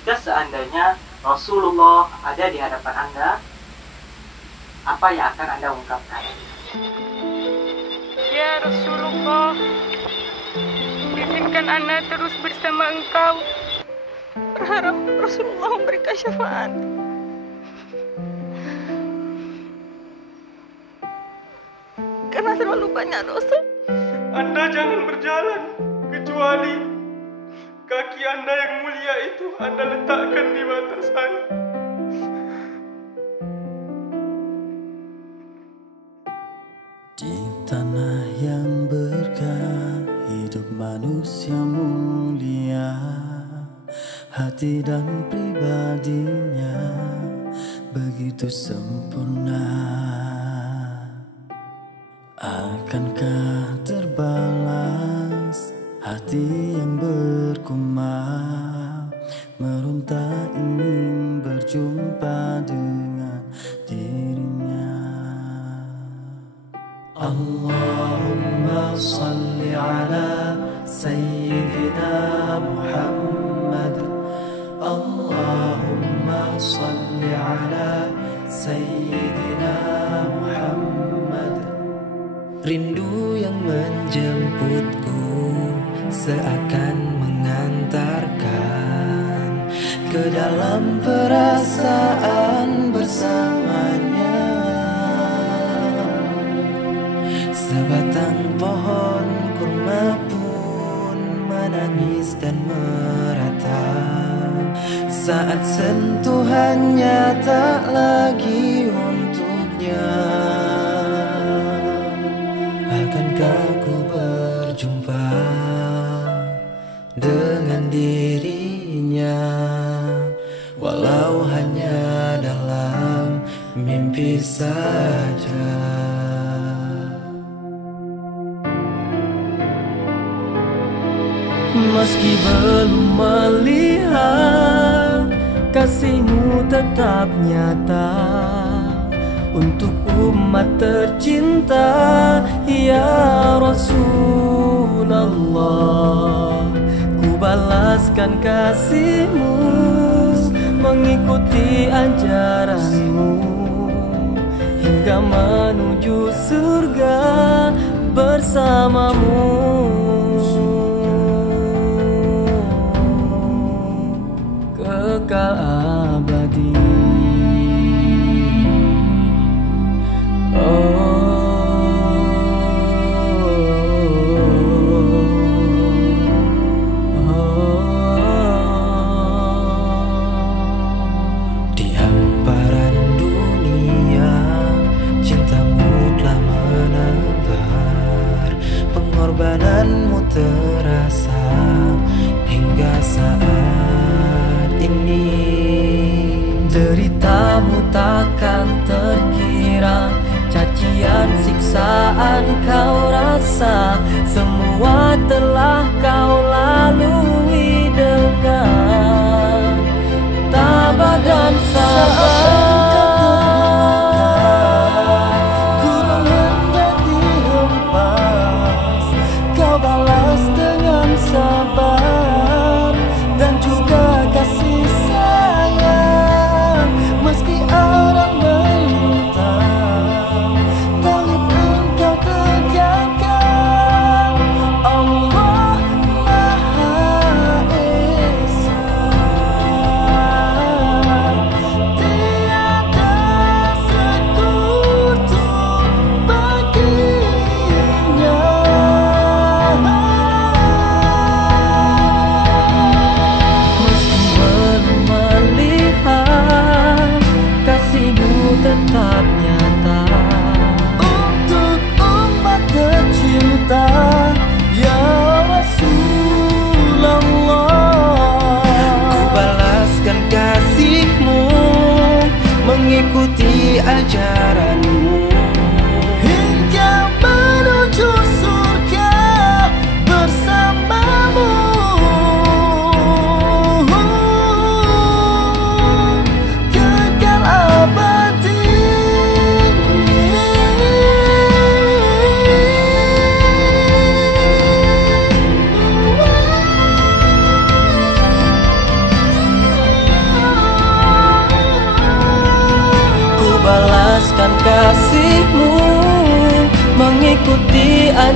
jika seandainya Rasulullah ada di hadapan Anda, apa yang akan Anda ungkapkan? Ya Rasulullah, izinkan Ana terus bersama Engkau. Berharap Rasulullah memberikan syafaat. Karena terlalu banyak dosa. Anda jangan berjalan kecuali kaki Anda yang mulia itu Anda letakkan di mata saya. Di tanah yang berkah hidup manusia mulia, hati dan pribadinya begitu sempurna. Akankah terbalas hati yang bergumam, meronta ingin berjumpa dengan dirinya? Allahumma salli ala Sayyidina Muhammad. Allahumma salli ala Sayyidina Muhammad. Rindu yang menjemputku seakan mengantarkan ke dalam perasaan bersamanya. Sebatang pohon kurma pun menangis dan meratap saat sentuhannya tak lagi untuknya. Akankah ku berjumpa dengan dirinya, walau hanya dalam mimpi saja? Meski belum melihat, kasihmu tetap nyata untuk umat tercinta. Ya Rasulullah, ku balaskan kasihmu mengikuti ajaranmu hingga menuju surga bersamamu. Kekal abadi. Di hamparan dunia, cintamu telah menebar, pengorbananmu terasa hingga saat ini. Deritamu takkan terkira, cacian siksaan kau rasa, semua telah kau lalui dengan tabah dan sabar. Ku menghadapi hempas, kau balas dengan sabar dan juga kasih sayang. Meski orang meminta, tauhid engkau tegakkan.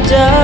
saja.